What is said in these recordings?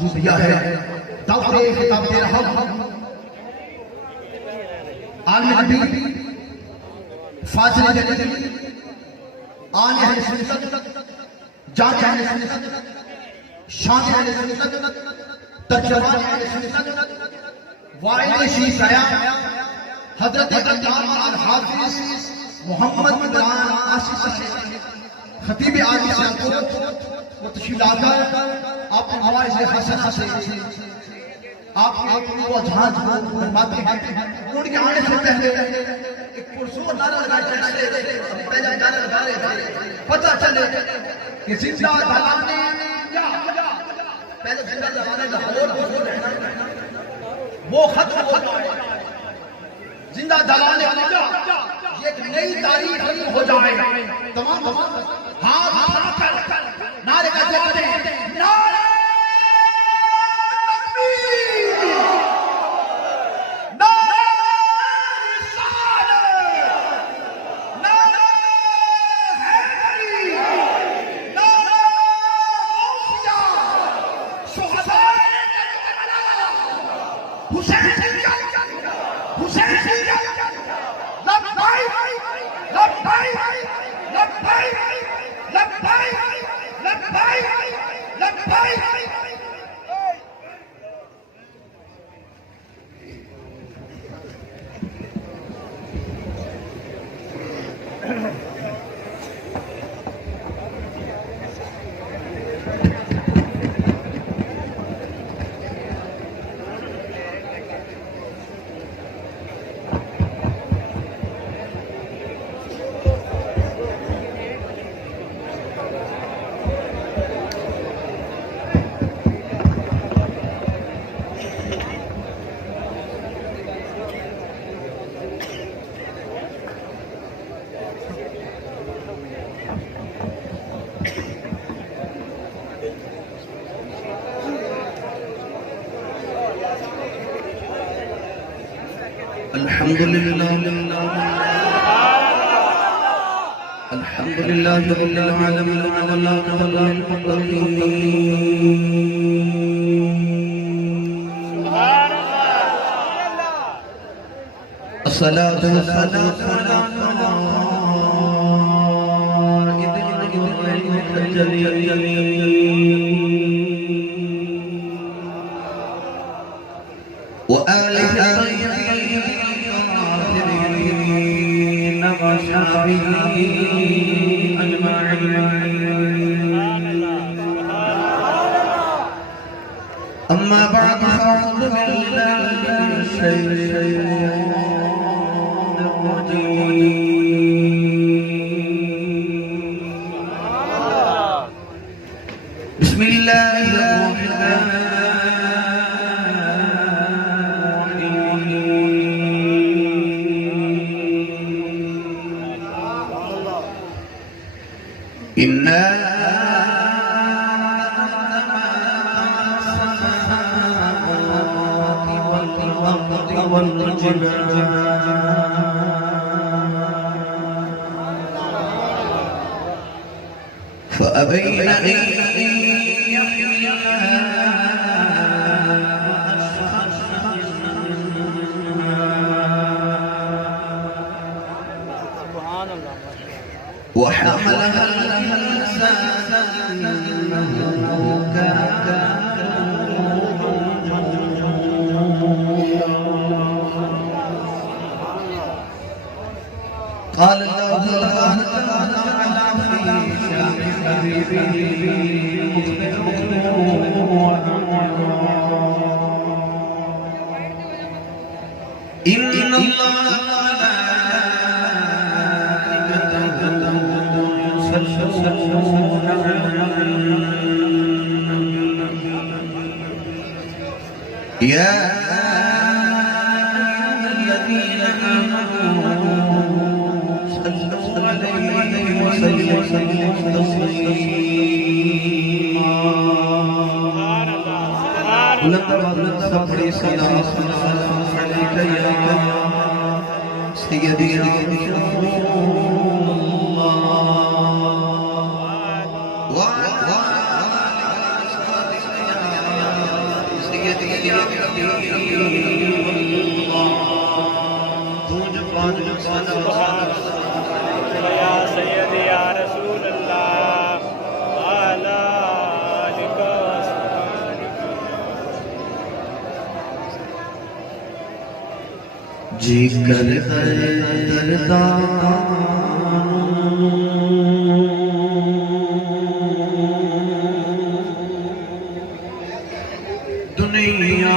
موضوع دیا ہے دعوت خطاب دے رہا ہوں عالم نبی فاضل جلیل آن اہل سنت جان اہل سنت شان اہل سنت ترجمان اہل سنت وائل شیخ آیا حضرت علامہ الحافظ محمد عمران آصف خطیب عالی سیاکوٹ وہ تشریف لاتا آپ نے مواعظ حسنہ سے آپ کو اذہان کو فرماتے ہیں ان کے آنے سے پہلے ایک پرسور نعرہ لگائے پہلے نعرہ لگا رہے تھے پتہ چلے کہ زندہ دلانے پہلے زندہ دلانے لاہور وہ ختم ہو جائے زندہ دلانے یہ ایک نئی تاریخ ہو جائے تمام ہاتھ اٹھا کر نعرے کہتے ہیں نعرہ تکبیر نعرہ رسالت نعرہ حیدری نعرہ غوثیہ شہداء کربلا حسین الحمد لله رب العالمين الصلاة والسلام على وآله الطيبين الطاهرين وصحبه أجمعين أما بعد فأعوذ بالله من الشيطان الرجيم بسم الله الرحمن إِنَّا السَّمَاوَاتِ وَالْأَرْضِ وَالْجِبَالِ فَأَبَيْنَ أَن يَحْمِلْنَهَا وحملها الإنسان إنه كان قال الله تعالى في شأن حبيبه إن الله يا الذين آمنوا صلوا عليه وسلموا تسليما بلند صبر سلام عليك يا سيدي سیدی یا رسول اللہ وعلی آلک واصحابک جی کر دردان دنیا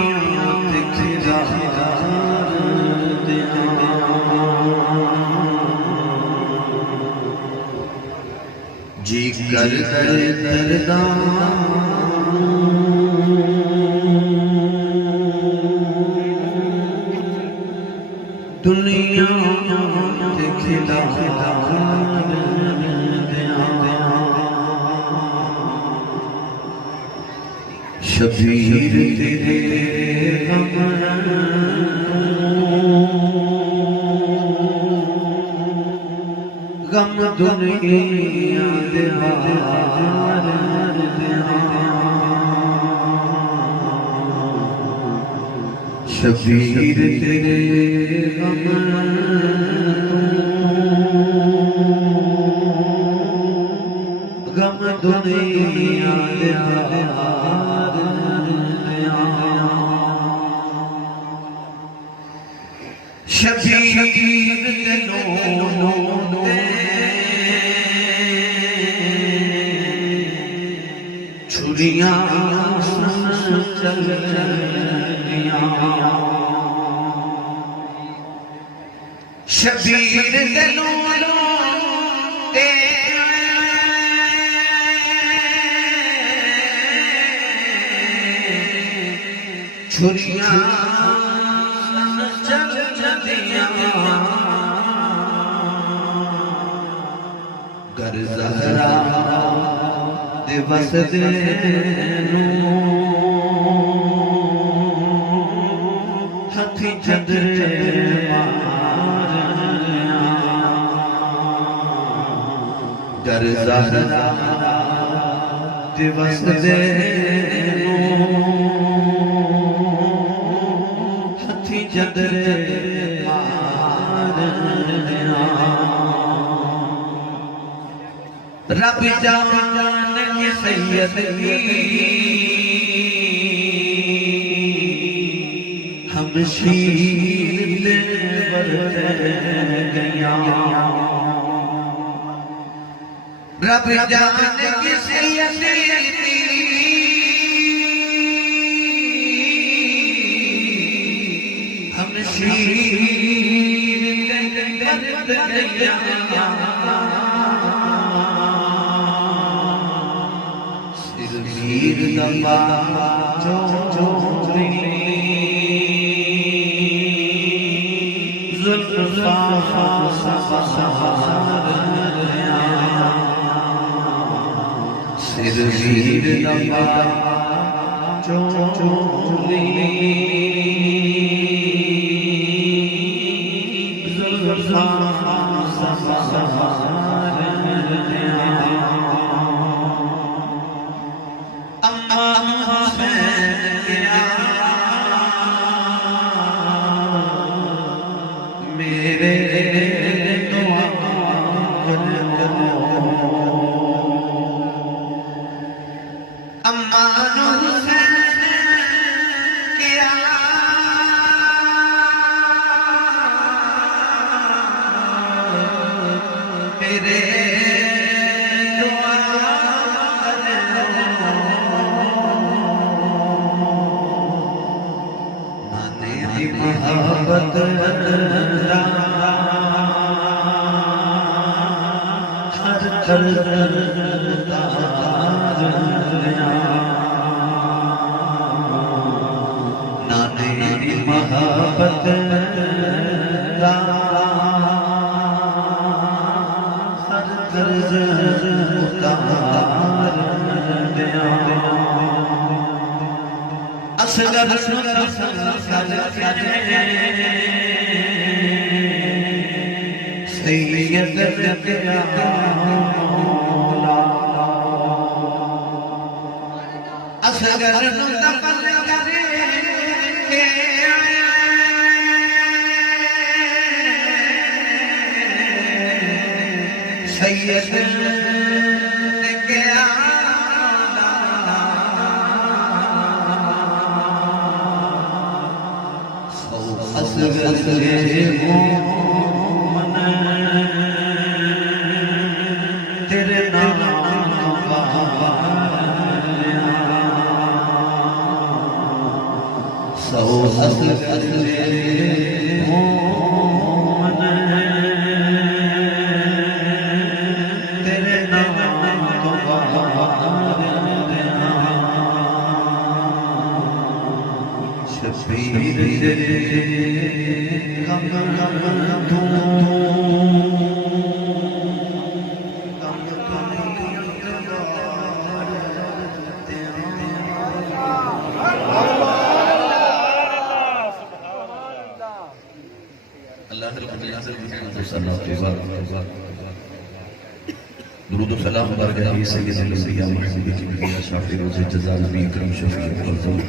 جی کر دردان دنیا کھلا شبیر تیرے غم دنیا شبیر تیرے غم دنیا شبیر دلوں چھریاں چل شبیر دلوں چھریاں چل گر زہرا دیوس دینو ہتھی چندر گر زہرا دیوس دینو ہتھی چندر رب جان کی سیدی ہم شیر بر گیا رب جان کی سیدی ہم شیر بر گیا سیر دبا چوری زلفاں سیر دبا چوری زلفاں محبت نانے محبت اصغر سید اصغر سید کے تیرے نام سو اصل تیرے نام شبیر درود و سلام برگاہی سید الانبیاء محمد کبریاء شافی روز جزا نبی کریم شفیع فرزم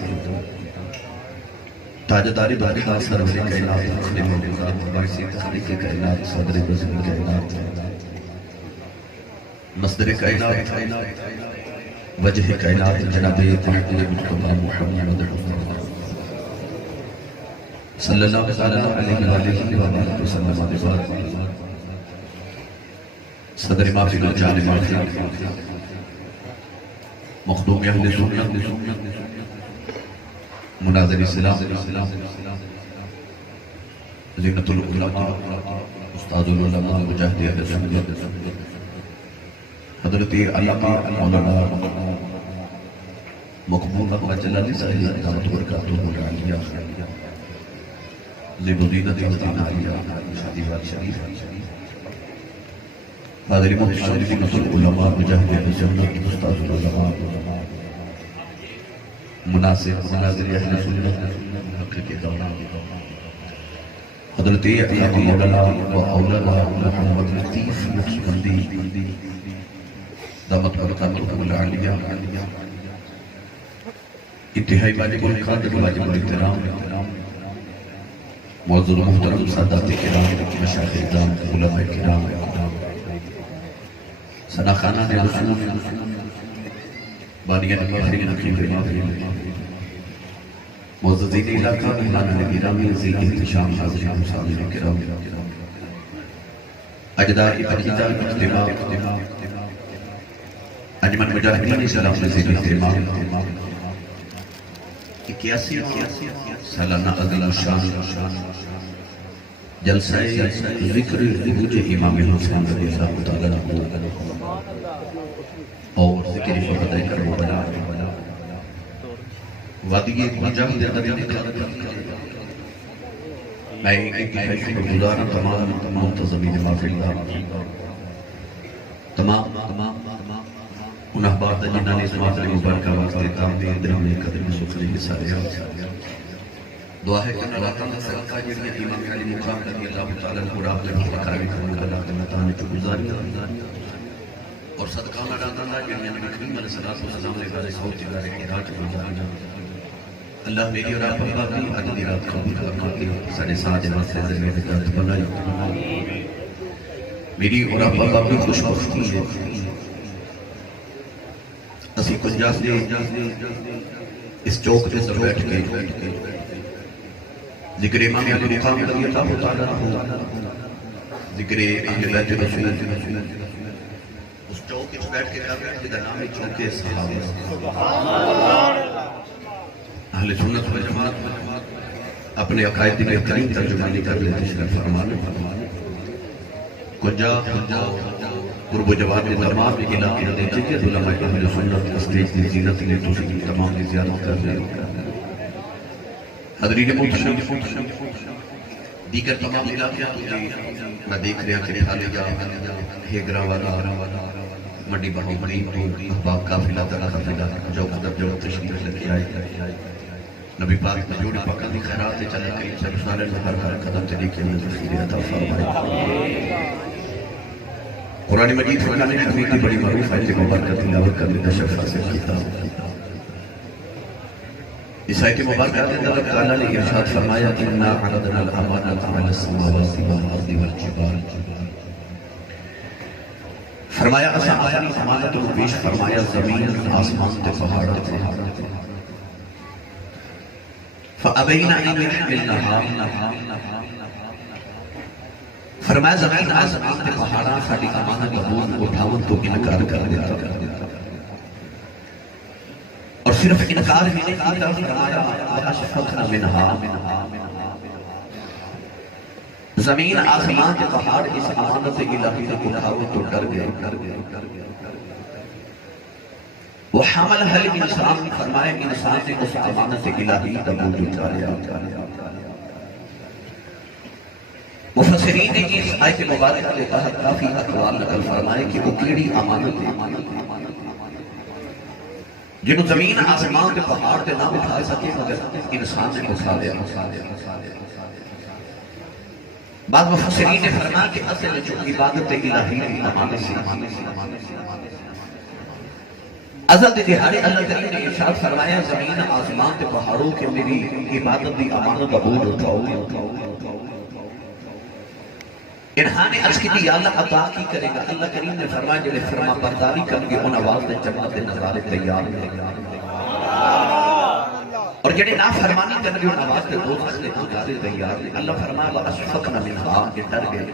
تاجداری بارکہ سرور کائنات خلیم الوزاد باعث تخلیق کائنات صدر بزم کائنات مصدر کائنات وجہ کائنات جناب محمد مصطفیٰ محمد مصطفیٰ صلی اللہ علیہ وآلہ وسلم صدر معافی جانب مخدوم اہل سنت مناظر اسلام زینت العلماء استاد العلماء مجاہد اہل سنت حضرت علامہ مولانا مقبول احمد جلالی صاحب دعوت برکاتہ العالیہ زیبزینت عالیہ شادی وال شریف حاضری محترم زینت العلماء مجاہد اہل سنت استاد العلماء مناسب مناظر اہل سنت حقیقی دوران حضرت علامہ مولانا و اولانا محمد لطیف نقشبندی دامت برکاتہ العالیہ انتہائی واجب القدر واجب الاحترام معزز محترم سادات کرام مشایخ اعظام علماء کرام سناخانہ رسول بانیان محفل نقیب محفل معززین علاقہ مہمان گرامی عزیز احتشام حاضرین مسامین کرام اجدائی عقیدہ اجتماع انجمن مجاہدین اسلام نظیر احتمام 81 سالانہ عظیم الشان جلسہ ذکر عروج امام حسین رضی اللہ تعالیٰ عنہ اور ذکر شہداء کربلا وادی مجاہد میں ایک شکر گزار تمام منتظمین محفل تمام ان احباب جنہوں نے اس محفل مبارکہ وقت تامدی درہم قدر سکھنے کے سارے دعا ہے کہ اللہ تعالیٰ صدقہ جنہی امام علی مقام رضی اللہ تعالیٰ عنہ راب لکھ فقاوی کرنے اللہ تعالیٰ جو گزاری اور صدقہ اللہ تعالیٰ جنہی نبی کریم علیہ السلام نے غازی صوت جگارے کی راج گزاری اللہ میری اور آپ اللہ کی عدد رات قبول کرنا کی ساڑھے سات جماعت سے ذریعہ حجات بنائی میری اور آپ اللہ کی خوش بختی ہے اسی کنجاز نے اس چوک کے اندر بیٹھ کے ذکر امام علی مقام رضی اللہ تعالیٰ عنہ ذکر اہل بیت رسول اس چوک کے بیٹھ کے جدہ نام چوک صحابہ اہل سنت و جماعت اپنے عقائد کی بہترین ترجمانی کر لیتے شرف فرمانے کنجا قرب و جواب کے تمام علاقے دیتے کہ علماء اہل سنت اسٹیج کی زینت نے دوسری تمام کی زیارت کر لیں حضرین محترم دیگر تمام علاقے میں دیکھ رہا کہ پھالیا ہیگرہ والا مڈی بڑی بڑی احباب کافلہ ترہ قافلہ جو قدر جو تشریف لگی آئے نبی پاک میں جوڑی پاکہ دی خیرات چلے کئی چلو سارے نبھر ہر قدم چلی کے اندر خیر عطا فرمائے قرآن مجید فرقان حمید کی بڑی معروف آیت مبارکہ تلاوت کرنے کا شفا سے کیتا اس آیت مبارکہ اللہ تعالیٰ نے ارشاد فرمایا اِنَّا عَرَضْنَا الْأَمَانَةَ عَلَى السَّمَاوَاتِ وَالْأَرْضِ وَالْجِبَالِ فرمایا اساں اپنی امانت کو پیش فرمایا زمین آسمان تے پہاڑ تے فابینا ان یحملنها فرمایا زمین آسمان تے پہاڑاں ساڈی امانت قبول اٹھاون تو انکار کر دیتا اور صرف انکار ہی نہیں کیتا فرمایا واشفقنا منها زمین آسمان کے پہاڑ اس امانت الہی کو اٹھاوے تو ڈر گئے وہ حملها الانسان فرمایا انسان نے اس امانت الہی کا بوجھ اٹھایا مفسرین نے اس آیت مبارکہ کے تحت کافی اقوال نقل فرمائے کہ وہ کیڑی امانت ہے جنہوں زمین آسمان کے پہاڑ کے نہ اٹھا سکے مگر انسان نے اٹھا لیا بعض مفسرین نے فرمایا کہ اصل جو عبادت الہی کی امانت سے ازل دہاڑے اللہ تعالی نے ارشاد فرمایا زمین آسمان کے پہاڑوں کے میری عبادت دی امانت قبول اٹھاؤ انہاں نے عرض کی تھی یا اللہ عطا کی کرے گا اللہ کریم نے فرمایا جڑے فرما برداری کریں گے ان آواز دے جنت دے نظارے تیار ہیں اور جڑے نافرمانی کریں گے ان آواز دے دوزخ دے نظارے تیار ہیں اللہ فرمایا واشفقنا منها کہ ڈر گئے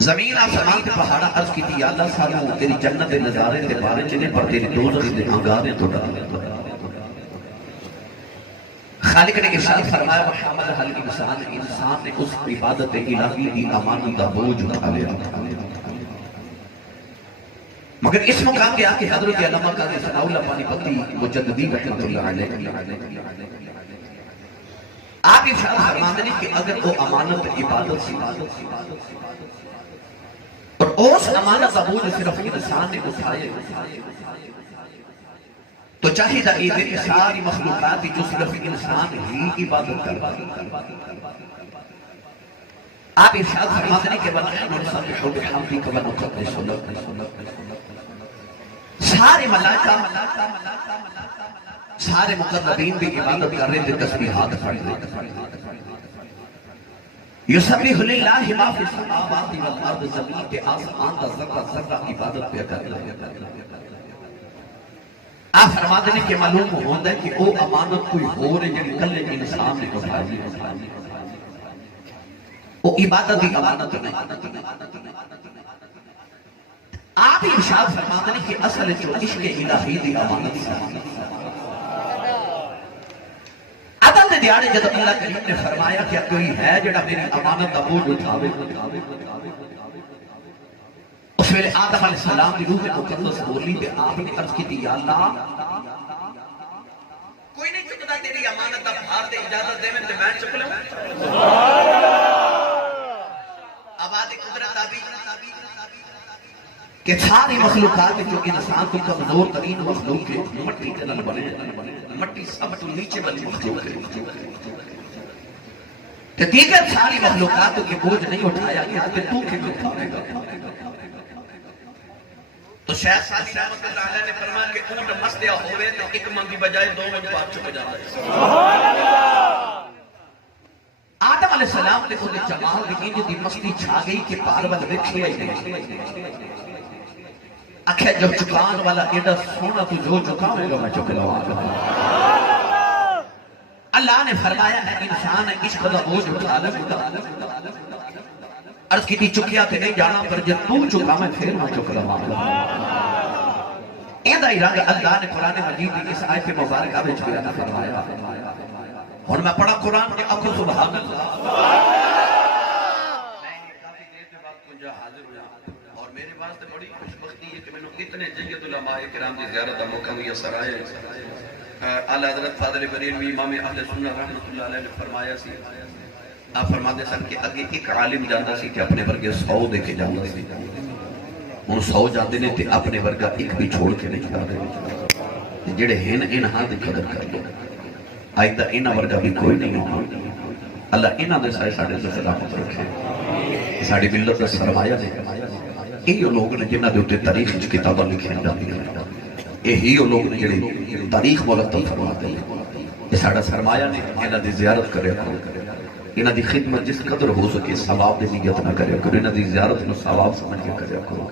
زمین آسمان کے پہاڑا عرض کی تھی یا اللہ سانو تیری جنت دے نظارے دے بارے چنے پر تیری دوزخ دے انگارے تو ڈر خالق نے ارشاد فرمایا وحملها الانسان انسان نے اس عبادت الہی کی امانت کا بوجھ اٹھا لیا مگر اس مقام کے آکے حضرت علامہ قاضی ثناء اللہ پانی پتی مجددی رحمۃ اللہ علیہ آپ ارشاد فرماتے ہیں کہ اگر وہ امانت عبادت سی اور اس امانت کا بوجھ صرف انسان نے اٹھائے تو چاہیے یہ کہ ساری مخلوقات جو صرف انسان ہی عبادت کرتا آپ ارشاد فرماتے ہیں کہ وَنَحْنُ نُسَبِّحُ بِحَمْدِكَ وَنُقَدِّسُ لَكَ سارے ملائکہ سارے مقربین بھی عبادت کر رہے تھے تسبیحات پڑھ رہے یسبح للہ ما فی السماوات والارض زمین کے آسمان کا ذرہ ذرہ عبادت پہ کر رہے آپ فرماتے ہیں کہ معلوم ہوتا ہے کہ وہ امانت کوئی ہو رہے جنہی کلے انسان نے اٹھائی وہ عبادت کی امانت نہیں آپ ہی ارشاد فرماتے ہیں کہ اصل جو عشق الہی دی امانت سے عدل دے دیاڑے جب اللہ کریم نے فرمایا کہ کوئی ہے جڑا میری امانت کا بوجھ اٹھاوے اس ویلے آدم علیہ السلام کی روح مقدس بولی پہ آپ نے عرض کی تھی یا اللہ کوئی نہیں چکتا تیری امانت کا بھار دے اجازت دے میں میں چک لوں آباد قدرت آبی کہ ساری مخلوقات جو انسان کو کمزور ترین مخلوق ہے مٹی کے نل بنے مٹی سب تو نیچے والی مخلوق ہے کہ دیگر ساری مخلوقات کے بوجھ نہیں اٹھایا گیا کہ تو کہ اٹھانے گا تو شیخ سادی رحمت اللہ علیہ نے فرمایا کہ اونٹ مستیا ہوئے تو ایک منگی بجائے دو منگ پاک چکے جاتا ہے سبحان اللہ آدم علیہ السلام نے خود جمال دیکھیں جو دی مستی چھا گئی کہ پارول رکھے ہی نہیں اکھے جو چکان والا ایڈا سونا تو جو چکاوے گا میں چکے لوں اللہ نے فرمایا ہے انسان عشق دا بوجھ اٹھا لے عرض کی تھی چکیا تے نہیں جانا پر جب تو چکا میں پھر میں چک لوں ایدہ ارادہ اللہ نے قرآن مجید کی اس آیت مبارکہ میں بیان فرمایا اور میں پڑھا قرآن کے اب سبحان اللہ میں کافی دیر کے بعد کنجا حاضر ہوا اور میرے واسطے بڑی خوشبختی ہے کہ میں نے اتنے جید علماء کرام کی زیارت کا موقع ہوئی سرائے اعلیٰ حضرت فاضل بریلوی امام اہل سنت رحمۃ اللہ علیہ نے فرمایا سی آپ فرماتے سن کہ اگے ایک عالم جانتا سی کہ اپنے ورگے 100 دے کے جانتا سی ان 100 جاندے نے تے اپنے ورگا ایک بھی چھوڑ کے نہیں جاندے جڑے ہیں ان ہاں دی قدر کر لو آئندہ انہاں ورگا بھی کوئی نہیں ہوگا اللہ انہاں دے سائے ساڑے سے سلامت رکھے ساڑی ملت دا سرمایہ دے یہی وہ لوگ نے جنہاں دے ہوتے تاریخ کتاباں لکھیں جاتی ہیں یہی وہ لوگ نے جڑے تاریخ مرتب فرماتے ہیں یہ ساڑا سرمایہ نے انہاں دی زیارت کرے انہاں دی خدمت جس قدر ہو سکے ثواب دی نیت نہ کریا کرو، انہاں دی زیارت نو ثواب سمجھ کے کریا کرو.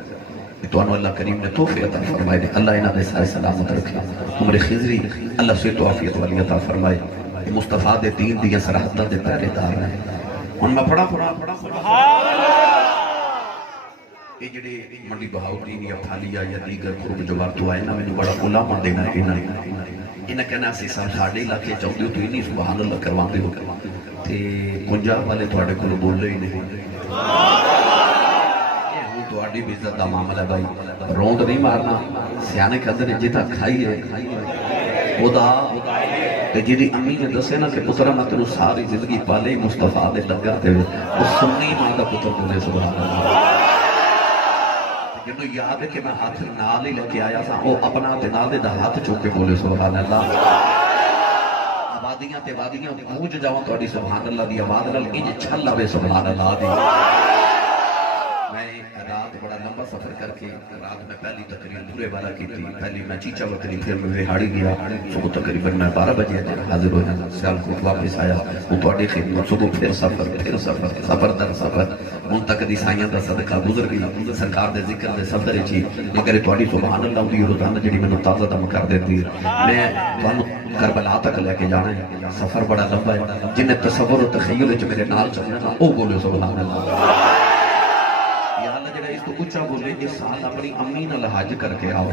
تو اللہ کریم نے توفیق عطا فرمائے، اللہ انہاں دے سائے سلامت رکھے. عمر خضری اللہ سے تو عافیت والی عطا فرمائے. مصطفیٰ دے دین دی سرحداں دے پہرے دار ہیں. ہن میں پڑھا سبحان اللہ. یہ جڑے منڈی بہاؤدین یا پھالیا یا دیگر قرب جو وارتو آئے نا میں نے بڑا علامہ دینا ہے انہاں کہنا سی سال ساڑھے علاقے چاہتے ہو تو انہی سبحان اللہ کروان دے ہو تے پنجاب والے تھوڑے کو بول رہے ہی نہیں. تھوڑی بھی عزت دا معاملہ ہے بھائی، روند نہیں مارنا. سیانے کے اندر جیتا کھائی ہے خدا جیدی امی نے دسے نا کہ پترہ میں تنو ساری زندگی پالے مصطفیٰ دے لگا تے اس سنی ماں دا پتر بولے سبحان اللہ. جنہوں یاد ہے کہ میں ہاتھ نال ہی لے کے آیا تھا وہ اپنا تے نال دے دا ہاتھ چوک کے بولے سبحان اللہ. آبادیاں تے وادیاں گونج جاؤں تو سبحان اللہ دی آواز نال انج چھل آوے سبحان اللہ دی. رات بڑا لمبا سفر کر کے رات میں پہلی تقریر پورے بارہ کی تھی. پہلی میں چیچا وطنی پھر میں ویہاڑی گیا. صبح تقریباً میں 12 بجے حاضر ہویا سیالکوٹ واپس آیا. وہ توڑی خدمت صبح پھر سفر در سفر منتقدی سائیاں دا صدقہ گزر گئی. سرکار دے ذکر دے سفر چی مگر توڑی سبحان اللہ دی روزانہ جڑی میں تازہ دم کر دیتی میں کربلا تک لے کے جانا ہے. سفر بڑا لمبا ہے. جن تصور و تخیل وچ میرے نال چلنا نا او بولے سبحان اللہ. اس تو اچھا بولے یہ سال اپنی امی نال حج کر کے آؤ.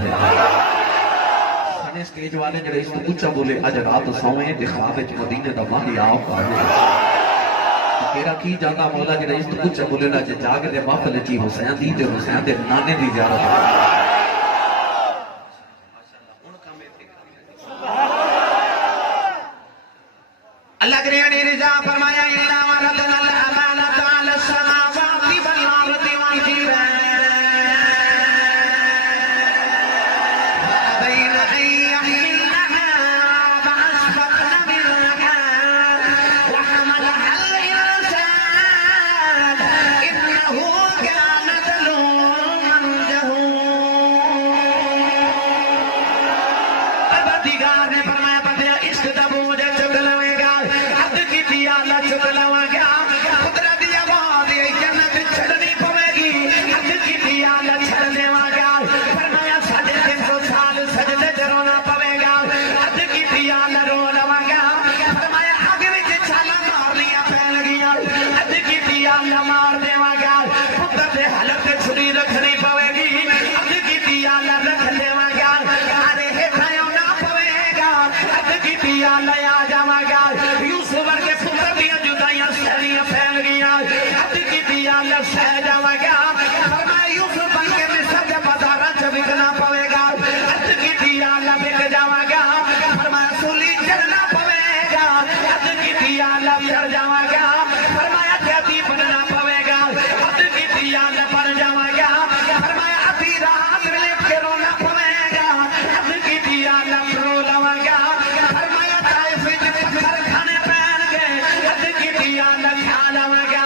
سنے سٹیج والے جڑے اس تو اچھا بولے اج رات سوئیں تے خواب وچ مدینے دا ماہی آؤ کھانے. تیرا کی جانا مولا جڑے اس تو اچھا بولے نا جے جاگ دے محفل چی حسین دی تے حسین دے نانے دی زیارت. اللہ کریم نے رضا فرمایا الا وردنا الامانۃ علی السماوات والارض والجبال فابین ان یحملنها واشفقن منها وحملها الانسان انه كان ظلوما جهولا. پروردگار نے فرمایا بندیا عشق دا بوجھ چک لویں گا حد کی دیا نہ چک لواں گا. قدرت دی آواز جنت چھڑنی پوے گی حد کی دیا نہ چھڑ لیواں گا. فرمایا 350 سال سجدے تے رونا پوے گا حد کی دیا نہ رو لواں گا. فرمایا اگ وچ چھالاں مارنیاں پین گیاں حد کی دیا نہ مار دیواں گا. پتر دے حلق تے چھری رکھنی پوے گی حد کی دیا نہ رکھ لیواں گا. ارے ہٹایو نہ پوے گا حد کی دیا نہ آ جاواں گا. یوسف ورگے پتر دیاں جدائیاں سہریاں پھیل گیاں حد کی دیا نہ سہ جاواں گا. فرمایا یوسف بن کے مصر دے بازاراں چ وکنا پوے گا حد کی دیا نہ وک جاواں گا. فرمایا سولی چڑھنا پوے گا حد کی دیا نہ چڑھ جاواں گا. فرمایا قیدی بننا پوے گا حد کی دیا نہ بن جاواں گا. فرمایا ادھی رات لپ کے رونا پوے گا حد کی دیا نہ رو لواں گا. فرمایا طائف وچ پتھر کھانے پین گے حد کی دیا نہ کھا لواں گا.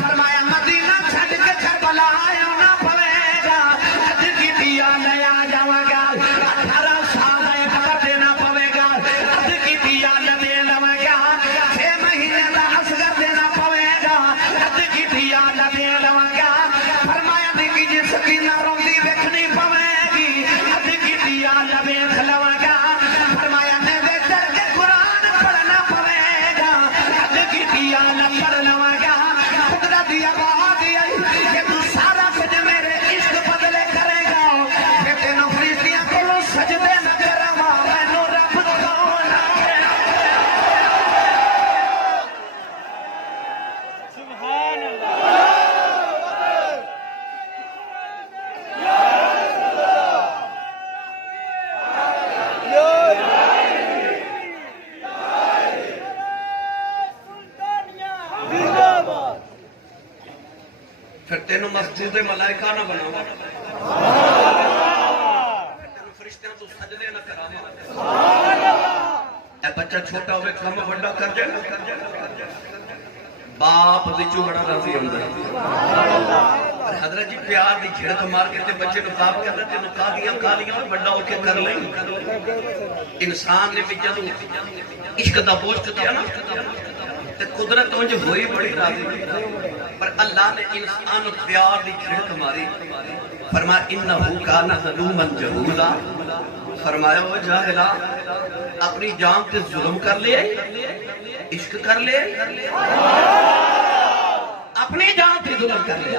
فرمایا مدینہ چھڈ کے کربلا آنا پوے گا حد کی دیا نہ آ جاواں گا. 18 سال قدر دینا پوے گا حد کی دیا نہ دے لواں گا. 6 مہینے دا اصغر دینا پوے گا حد کی دیا نہ دے لواں گا. فرمایا نکی جی سکینہ روندی ویکھنی پوے گی حد کی دیا نہ ویکھ لواں گا. فرمایا میں کر کے قرآن پڑھنا پوے گا حد کی دیا نہ پڑھ لواں گا. قدرت دی آواز آئی کہ تو سارا کچھ میرے عشق بدلے کرے گا. کہ تینوں فرشتیاں کولوں سجدے نہ کراواں مینوں رب کون آکھے. سبحان اللہ. پھر تینوں مسجد ملائکہ نہ بناواں تینوں فرشتیاں تو سجدے نہ کراواں. اے بچہ چھوٹا ہوئے کم بڑا کر جائے باپ وچوں بڑا راضی ہوندا. پر حضرت جی پیار دی چھڑک مار کے تے بچے نو باپ کہتا تینوں کالیاں اور بڑا ہو کے کر لیں انسان نے بھی جدو عشق دا بوجھ کیا نا تے قدرت انج ہوئی بڑی راضی پر اللہ نے انسان پیار دی چھڑک ماری فرمایا انہو کان ظلوما جہولا فرمایا وہ جاہلا اپنی جان تے ظلم کر لے عشق کر لے اپنی جان تے ظلم کر لے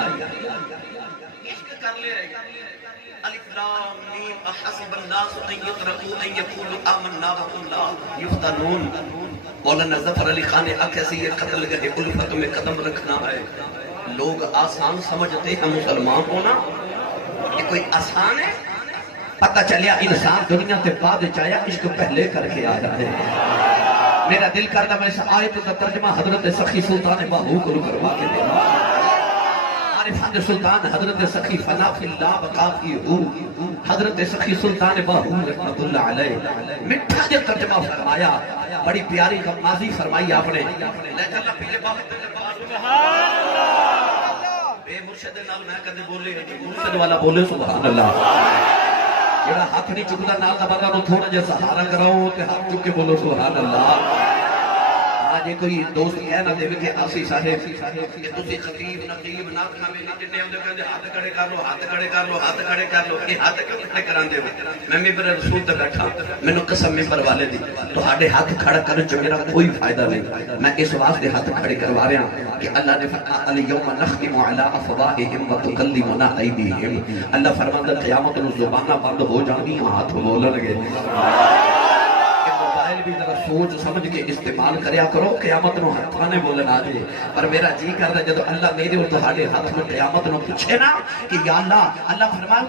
عشق کر لے الف لام میم احسب الناس ان يتركوا ان يقولوا آمنا وهم لا يفتنون مولانا ظفر علی خان نے کیسے یہ قتل گئے الفت میں قدم رکھنا ہے لوگ آسان سمجھتے ہیں مسلمان ہونا یہ کوئی آسان ہے پتہ چلیا انسان دنیا سے بعد چاہیا عشق پہلے کر کے آیا ہے میرا دل کرتا میں اس آیت کا ترجمہ حضرت سخی سلطان باہو کو کروا کے دے عارفان سلطان حضرت سخی فنا فی اللہ بقا فی ہو حضرت سخی سلطان باہو رحمت اللہ علیہ مٹھا جو ترجمہ فرمایا بڑی پیاری ماضی فرمائی آپ نے لیکن اللہ پیلے باہو بے مرشد نال میں کدے بولے مرشد والا بولے سبحان اللہ جڑا ہاتھ نہیں چکتا نال دبانا نو تھوڑا جا سہارا کراؤ تے ہاتھ چک کے بولو سبحان اللہ آج کوئی دوست کہنا دے کہ آسی صاحب کہ تسی خطیب نقیب ناکنا میں جتنے ہوندے کہندے ہاتھ کھڑے کر لو ہاتھ کھڑے کر لو ہاتھ کھڑے کر لو یہ ہاتھ کیوں کھڑے کراندے ہو میں ممبر رسول تے بیٹھا مینوں قسم ممبر والے دی تہاڈے ہاتھ کھڑا کرن چ میرا کوئی فائدہ نہیں میں اس واسطے ہاتھ کھڑے کروا رہا ہوں کہ اللہ نے فرمایا الیوم نختم علی افواہہم وتکلمنا ایدیہم اللہ فرماتا قیامت نو زباناں بند ہو جانی ہاتھ بولن گے بھی ذرا سوچ سمجھ کے استعمال کریا کرو قیامت نو ہاتھانے بولن آ جائے پر میرا جی کرتا جدو اللہ میرے اور تہاڈے ہاتھ میں قیامت نو پوچھے نا کہ یا اللہ فرمان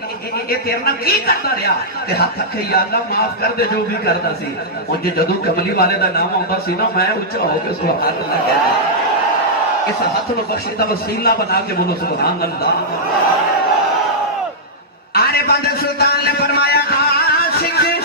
یہ تیرنا کی کرتا رہا کہ ہاتھ کہ یا اللہ معاف کر دے جو بھی کرتا سی اور جدو کملی والے دا نام آتا سی نا میں اچھا ہو کے سبحان اللہ کہتا اس ہاتھ نو بخشیدہ وسیلہ بنا کے بولو سبحان اللہ آنے بندر سلطان نے فرمایا عاشق ہوئے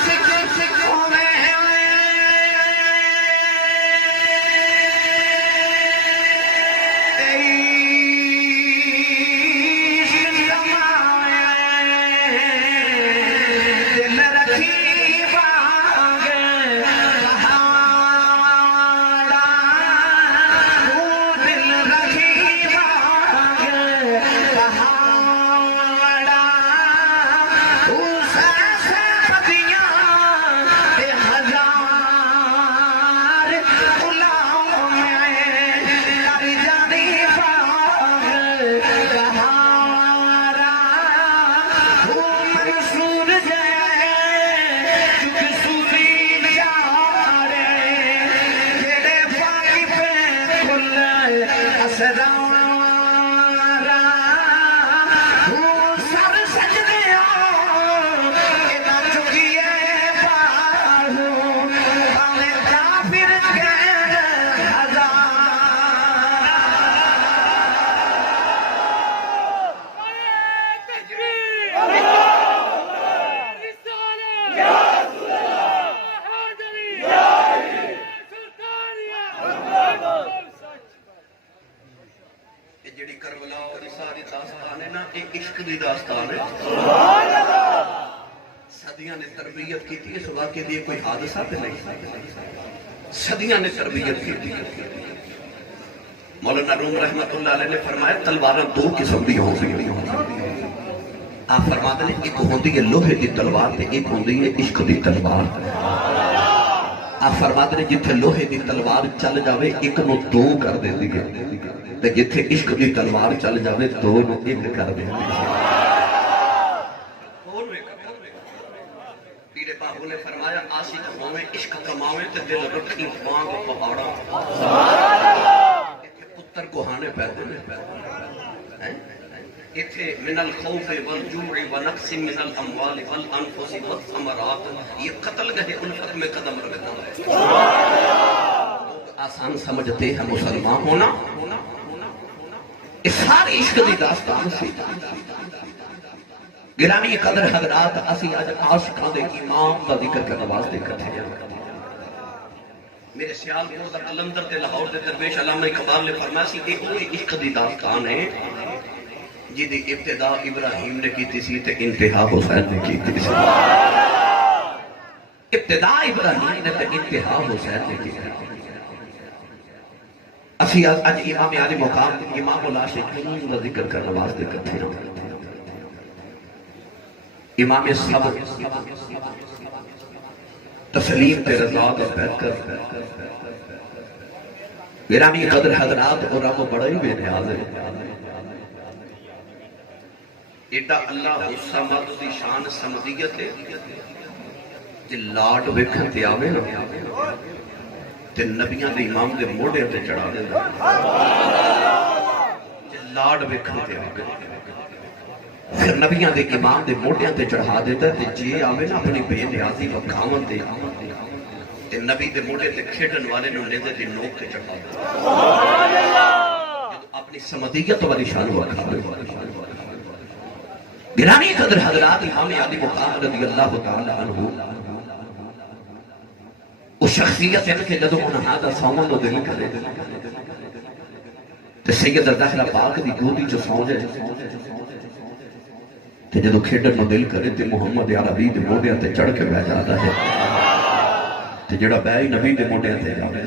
صدیاں نے تربیت کی تھی اس واقعے لیے کوئی حادثہ پہ نہیں صدیاں نے تربیت کی تھی مولانا روم رحمت اللہ علیہ نے فرمایا تلواراں دو قسم دی ہوں گی آپ فرماتے ہیں ایک ہوندی ہے لوہے دی تلوار تے ایک ہوندی ہے عشق دی تلوار آپ فرماتے ہیں جتھے لوہے دی تلوار چل جاوے ایک نو دو کر دیتی ہے تے جتھے عشق دی تلوار چل جاوے دو نو ایک کر دیتی ہے باہو نے فرمایا عاشق ہوئے عشق کماویں تے دل رکھی وانگ پہاڑا ایتھے پتر کوہانے پیدا ایتھے من الخوف والجوع ونقص من الاموال والانفس والثمرات یہ قتل گئے الفت میں قدم رکھنا ہے لوگ آسان سمجھتے ہیں مسلمان ہونا اس سارے عشق دی داستان سے گرامی قدر حضرات اسی آج عاشقاں دے امام دا ذکر کرنے واسطے اکٹھے ہیں میرے سیال کو دا قلندر تے لاہور دے درویش علامہ اقبال نے فرمایا سی ایک کوئی عشق دی داستان ہے جی دی ابتدا ابراہیم نے کی تھی تے انتہا حسین نے کی تھی ابتدا ابراہیم نے تے انتہا حسین نے کی تھی اسی اج امام علی مقام امام العاشقین کا ذکر کرنا واسطے کرتے ہیں امام صبر تسلیم تے رضا کا بیٹھ کر گرامی قدر حضرات اور رب بڑا ہی بے نیاز ہے ایڈا اللہ الصمد دی شان سمدیت ہے کہ لاڈ ویکھن تے آوے نا تے نبیاں دے امام دے موڑے تے چڑھا دے لاڈ ویکھن تے آوے پھر نبیاں دے امام دے موڑے تے چڑھا دیتا تے جے آوے نا اپنی بے نیازی وکھاون تے نبی دے موڑے تے کھیڈن والے نو نیزے دی نوک تے چڑھا دیتا اپنی سمدیت والی شان وکھاوے گرامی قدر حضرات امام علی مقام رضی اللہ تعالی عنہ اس شخصیت ہے کہ جدو انہاں دا سومن نو دل کرے تے سید الزہرا پاک دی گودی چ سو جائے تے جدو کھیڈن نو دل کرے تے محمد عربی دے موڈیاں تے چڑھ کے بیٹھ جاتا ہے تے جڑا بیعی نبی دے موڈیاں تے جاوے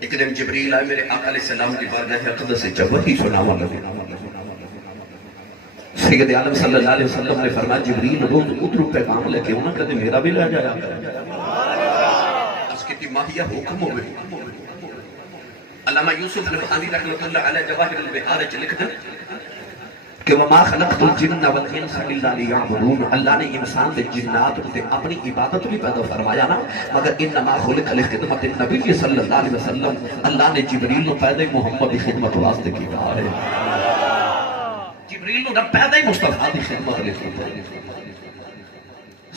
ایک دن جبریل آئے میرے آقا علیہ السلام کی بارگاہ اقدس سے جب وحی سناوا لگے سید عالم صلی اللہ علیہ وسلم نے فرمایا جبریل روز ادھر پیغام لے کے انہاں کہتے میرا بھی لے جایا اس کی ماہیہ حکم ہوئے علامہ یوسف نبحانی رحمۃ اللہ علیہ جواہر البحار چ لکھ دیں کہ وما خلقت الجن والانس الا ليعبدون اللہ نے انسان دے جنات تے اپنی عبادت بھی پیدا فرمایا نا مگر انما خلق لخدمت النبی صلی اللہ علیہ وسلم اللہ نے جبریل نو پیدا محمد کی خدمت واسطے کیا ہے جبریل نو رب پیدا ہی مصطفیٰ دی خدمت لکھی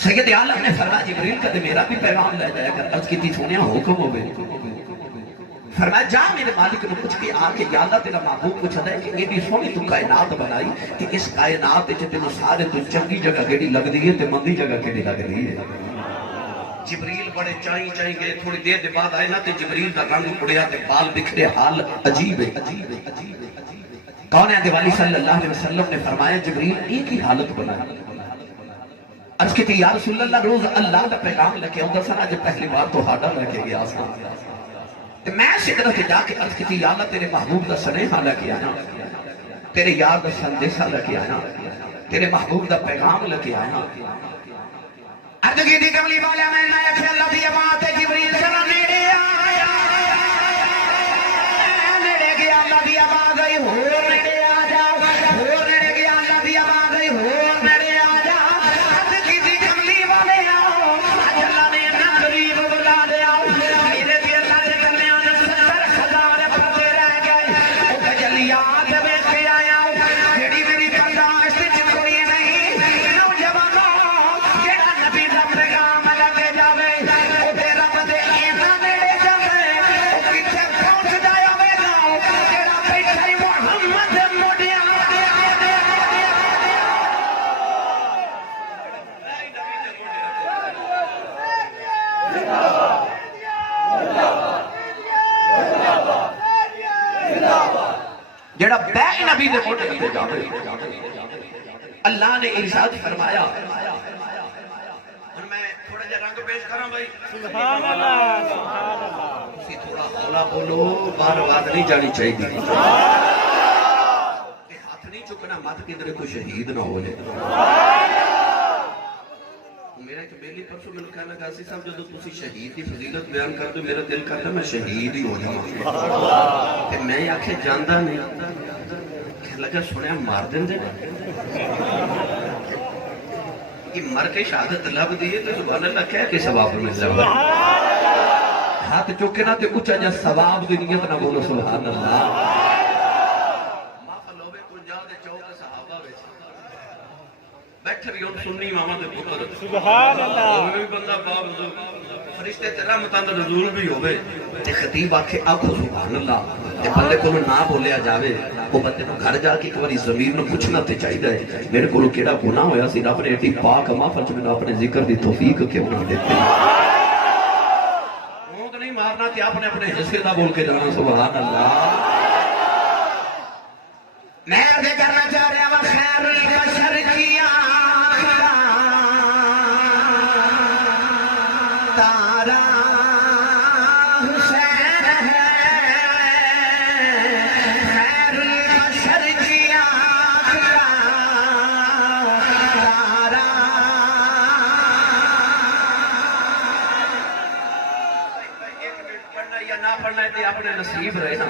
سید عالم نے فرمایا جبریل کہتے میرا بھی پیغام لے جائے اگر عرض کی تھی سونیا حکم ہوئے فرمایا جا میرے مالک نے پوچھ کے آ کے یا اللہ تیرا محبوب پوچھا ہے کہ ایڈی سونی تو کائنات بنائی کہ اس کائنات وچ تینوں سارے تو چنگی جگہ کیڑی لگدی ہے تے مندی جگہ کیڑی لگدی ہے جبریل بڑے چائی چائی گئے تھوڑی دیر دے بعد آئے نا تے جبریل دا رنگ اڑیا تے بال بکھرے حال عجیب ہے کون ہے دیوالی صلی اللہ علیہ وسلم نے فرمایا جبریل ایک ہی حالت بنایا عرض کی تھی یا رسول اللہ روز اللہ دا پیغام لے کے آندا سنا جب پہلی بار تو ہاڈا لے کے گیا سا تے میں سدرت تے جا کے عرض کی تھی یا اللہ تیرے محبوب دا سنیہا لے کے آیا تیرے یار دا سندیسا لے کے آیا تیرے محبوب دا پیغام لے کے آیا عرض کی تھی کملی والا میں کہ اللہ دی امانت جبریل سنا نیڑے آیا نیڑے گیا اللہ دی امانت گئی ہو نیڑے آ جا ہو نیڑے گیا اللہ دی امانت گئی ہو نیڑے آ جا عرض کی تھی کملی والے آؤ اج اللہ نے اتنا قریب بلا دیا میرے بھی اللہ دے درمیان 70,000 پردے رہ گئے وہ تجلیات ویکھ کے آیا جڑی میری برداشت وچ کوئی نہیں نوجوانوں جڑا نبی دا پیغام لے کے جاوے او تے رب دے اینا نیڑے جاوے او کتے پہنچدا ہوے گا جڑا بیٹھا ہی محمد موڈیاں جڑا بے نبی دے موڈے تے جاوے اللہ نے ارشاد فرمایا میں تھوڑا جا رنگ پیش کراں بھائی سبحان اللہ سبحان اللہ تسی تھوڑا ہولا بولو بار آواز نہیں جانی چاہیے ہاتھ نہیں چکنا مت کدھر کوئی شہید نہ ہو جائے میرا ایک بیلی پرسوں میں کہنا لگا سی صاحب جدو تسی شہید کی فضیلت بیان کر دو میرا دل کرتا میں شہید ہی ہو جاؤں کہ میں آکھے جاندہ نہیں کہ لگا سنیا مار دیں دے کہ مر کے شہادت لب دیئے تو سبحان اللہ کہہ کے ثواب میں لب ہاتھ چکے نہ تے اچھا جا ثواب دی نیت نہ بولو سبحان اللہ مافلوبے کنجا دے چوک صحابہ بیچ بیٹھے بھی ہوں سنی ماما دے پتر سبحان اللہ بھی بندہ باپ فرشتے تے رحمتاں دا نزول بھی ہوئے تے خطیب آکھے آکھو سبحان اللہ تے بندے کو نہ بولیا جاوے وہ بندے نو گھر جا کے ایک باری ضمیر نو پوچھنا تے چاہیے میرے کو کیڑا گناہ ہویا سی رب نے ایڈی پاک محفل چ مینوں اپنے ذکر دی توفیق کیوں نہ دیتی اونگ نہیں مارنا تے آپ نے اپنے حصے دا بول کے جانا سبحان اللہ میں عرض کرنا چاہ رہا ہوں خیر البشر کی آخرہ تارا حسین ہے خیر البشر کی آخرہ تارا پڑھنا یا نہ پڑھنا ہے اپنے نصیب رہے نا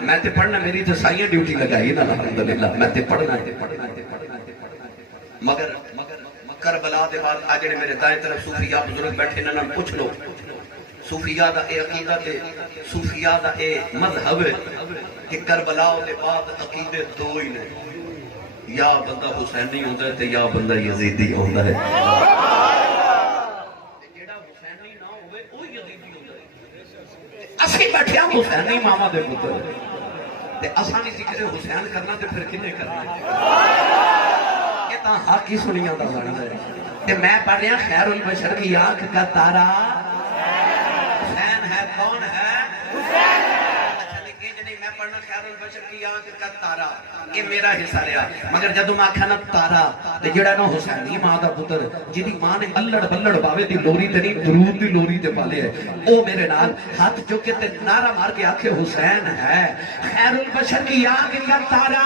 میں تے پڑھنا میری تو سائیں ڈیوٹی لگائی نا الحمدللہ میں تے پڑھنا مگر کربلا دے بعد آ جڑے میرے دائیں طرف صوفیاء بزرگ بیٹھے انہاں نوں پوچھ لو صوفیاء دا اے عقیدہ تے صوفیاء دا اے مذہب کہ کربلا دے بعد عقیدے دو ہی نے یا بندہ حسینی ہوندا ہے تے یا بندہ یزیدی ہوندا ہے جیڑا حسینی نہ ہوئے او یزیدی ہوندا ہے اسی بیٹھے ہم حسینی ماما دے پتر تے اساں ذکر حسین کرنا تے پھر کنے کرنا یہ تا حق ہی سنیاں دا بندا ہے تے میں پڑھ رہا خیر البشر کی آنکھ کا تارا حسین ہے کون ہے حسین اچھا لیکن نہیں میں پڑھنا خیر البشر کی آنکھ کا تارا یہ میرا حصہ رہا مگر جدوں میں آکھا نا تارا تے جڑا نا حسینی ماں دا پتر جدی ماں نے الڑ بلڑ باوے دی لوری تے نہیں درود دی لوری تے پالے ہے او میرے نال ہاتھ چک کے تے نعرہ مار کے آکھے حسین ہے خیر البشر کی آنکھ کا تارا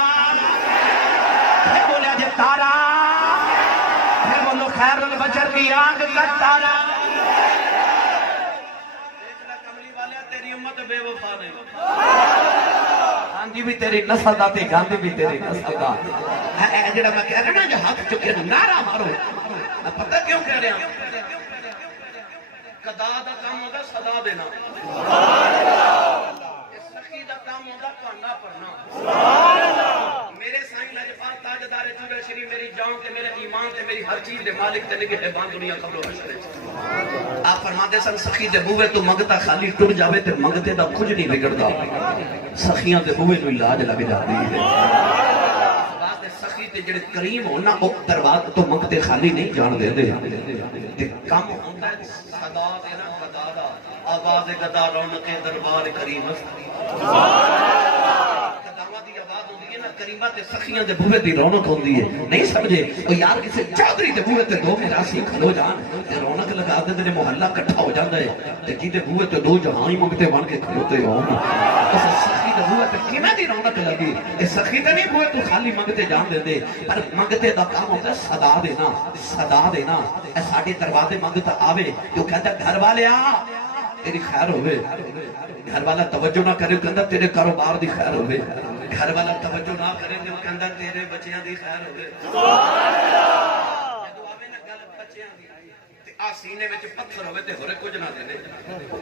پھر بولیا جے تارا پھر بولو خیر البشر کی آنکھ کا تارا کملی والے تیری امت بے وفا نہیں گاندھی بھی تیری نسل دا تے گاندھی بھی تیری نسل دا جڑا میں کہہ رہا نا جو ہاتھ چکے نعرہ مارو میں پتہ کیوں کہہ رہا ہوں قضا دا کام ہوتا صدا دینا سخی دا کام ہوتا کہنا پڑھنا میرے سائیں لجپال تاجدار چوبے شریف میری جان تے میرے ایمان تے میری ہر چیز دے مالک تے نگہبان دنیا قبر و حشر آپ فرماتے سن سخی دے بوئے تو منگتا خالی ٹر جاوے تے منگتے دا کچھ نہیں بگڑدا سخیاں دے بوئے نو علاج لگ جاتی ہے بات سخی تے جڑے کریم ہونا او دروازے تو منگتے خالی نہیں جان دے دے تے کم ہوندا ہے صدا دینا قضا دا آواز گدا رونق دربار کریم کریمہ تے سخیاں دے بوئے دی رونق ہوندی ہے نہیں سمجھے او یار کسے چادری دے بوئے تے دو میراسی کھلو جان تے رونق لگا دے تے محلہ کٹھا ہو جاندا ہے تے جی دے بوئے تے دو جہاں ہی منگتے بن کے کھلوتے ہون اس سخی دے بوئے تے کیویں دی رونق لگی اے سخی تے نہیں بوئے تو خالی منگتے جان دے دے پر منگتے دا کام ہوتا ہے صدا دینا اے ساڈے دروازے منگتا آوے جو کہتا گھر والے آ تیری خیر ہوئے گھر والا توجہ نہ کرے کہندا تیرے کاروبار دی خیر ہوئے گھر والا توجہ نہ کرے تے کہندا تیرے بچیاں دی خیر ہوئے سبحان اللہ جدوں آوے نا گل بچیاں دی تے آ سینے وچ پتھر ہوئے تے ہورے کچھ نہ دے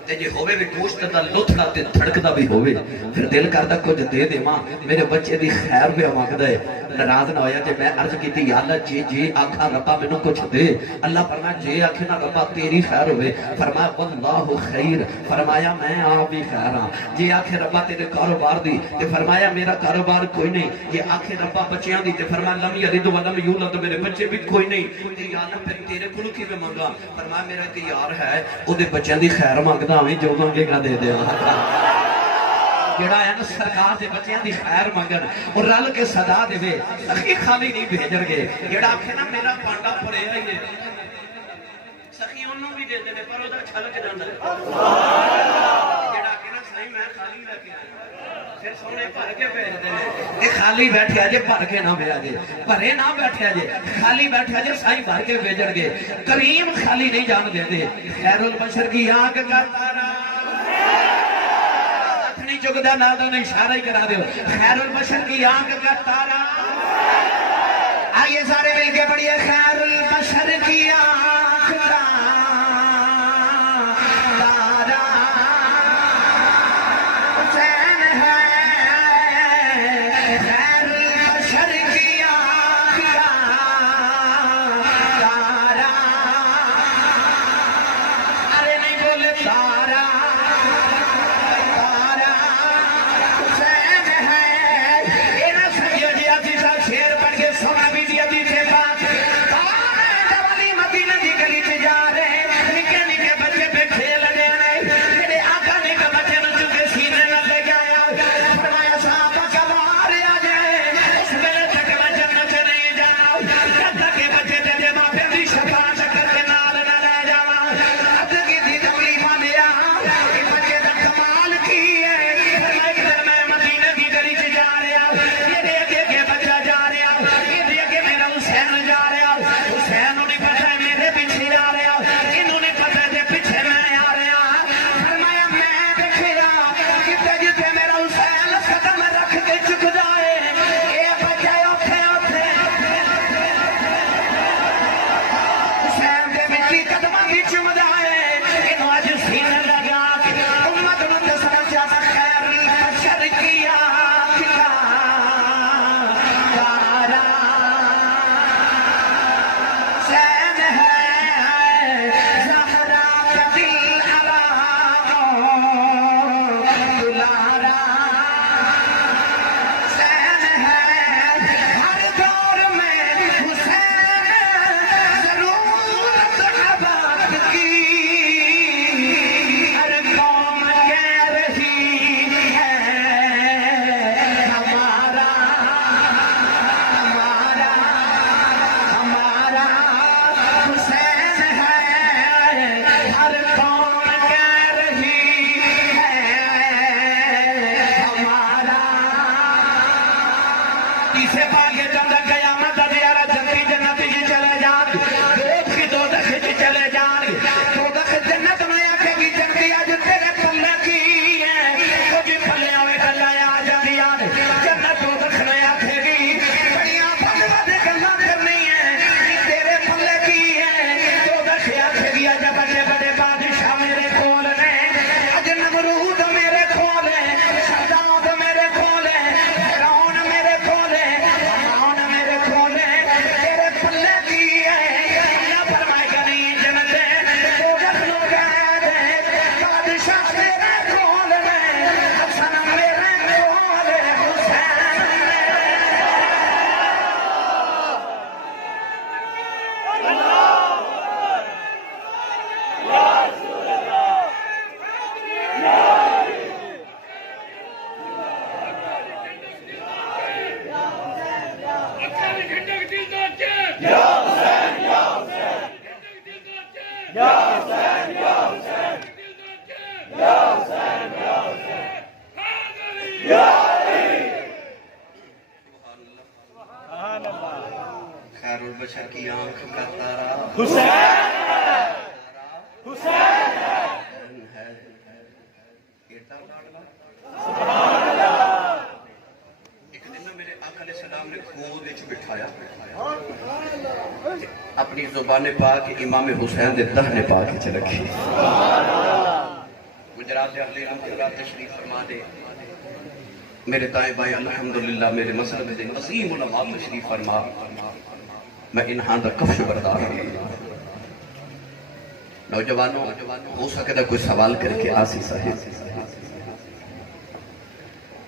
تے جے ہوئے وی گوشت دا لتھڑا تے دھڑکدا بھی ہوئے پھر دل کردا کچھ دے دے ماں میرے بچے دی خیر پہ منگدا ہے ناراض نہ ہویا جے میں عرض کیتی یا اللہ جے آکھا ربا مینوں کچھ دے اللہ فرمایا جے آکھے نا ربا تیری خیر ہوئے فرمایا واللہ خیر فرمایا میں آپ بھی خیر ہاں جے آکھے ربا تیرے کاروبار دی تے فرمایا میرا کاروبار کوئی نہیں یہ آکھے ربا بچیاں دی تے فرمایا لم یلد ولم یولد میرے بچے بھی کوئی نہیں تے یا اللہ پھر تیرے کولوں کیویں منگا فرمایا میرا ایک یار ہے او دے بچیاں دی خیر منگدا ہویں جو منگے گا دے دے جڑا ہے نا سرکار دے بچیاں دی خیر منگن اور رل کے صدا دے وے سخی خالی نہیں بھیجن گے جڑا آکھے نا میرا پانڈا پھریا ہی ہے سخی انہوں بھی دے دے پر او دا چھلک جاندا ہے جڑا آکھے نا سائیں میں خالی لے کے آیا پھر سونے بھر کے بھیج دے اے خالی بیٹھیا جے بھر کے نہ بھیجا جے بھرے نہ بیٹھیا جے خالی بیٹھیا جے سائیں بھر کے بھیجن گے کریم خالی نہیں جان دے دے خیر البشر کی آنکھ کا تارا چکدا نہ تو اشارہ ہی کرا دیو خیر البشر کی آنکھ کا تارا آئیے سارے مل کے پڑھیے خیر البشر کی آنکھ کا تارا حسین ہے خیر البشر کی آنکھ کا تارا ارے نہیں بولے تارا شیر پڑھ کے سونا بھی دیا دی تھے پاک سینے لگا کے امت متصرف جانا خیر بشر کیا کارا سین ہے زہرا کا دل حرام دلارا سین ہے ہر دور میں حسین ضرورت حباب کی ہر قوم کہہ رہی ہے ہمارا ہمارا ہمارا حسین ہے ہر قوم کہہ رہی ہے ہمارا اسے باگے جب قیامت دیارہ جنتی جنتی جی چلے جان دوت کی دوزخ جی چلے جان دوزخ جنت میں آکے گی جنتی آج تیرے پلے کی ہے کچھ پلے ہوئے کلے آ جاندی آن جنت دوزخ میں آکے گی بڑیاں بھگوہ دے گلہ کرنی ہے تیرے پلے کی ہے دوزخ آکے گی آج بڑے بڑے بادشاہ میرے کھول نے آج نمرود میرے کھولے شداد میرے کھولے فرعون میرے کھولے فرعون میرے کھولے تیرے پلے کی ہے اللہ فرمائے گا نہیں جنتے دوزخ نو قید ہے بادشاہ میرے کھول میں حسن میرے کھولے حسین خیر البشر کی آنکھ کا تارا حسین ہے ایٹا لاڈلا ایک دن میرے آقا علیہ السلام نے گود وچ بٹھایا اپنی زبان پاک امام حسین دے دہنے پاک چ رکھی گجرات اہل علم تشریف فرما دے میرے دائیں بائیں الحمدللہ میرے مسلک دے عظیم علماء تشریف فرما میں انہاں دا کفش بردار ہوں نوجوانوں ہو سکتا کوئی سوال کر کے آسی صاحب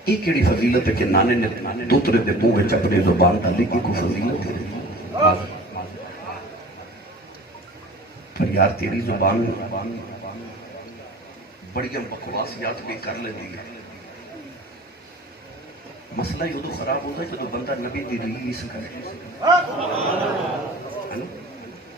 ایک کیڑی فضیلت ہے کہ نانے نے دوترے دے پوئے چپنے زبان ڈالی کی کوئی فضیلت ہے پر یار تیری زبان بڑی بکواسیات بھی کر لے دی مسئلہ یہ تو خراب ہوتا ہے کہ تو بندہ نبی دی ریلیس کرے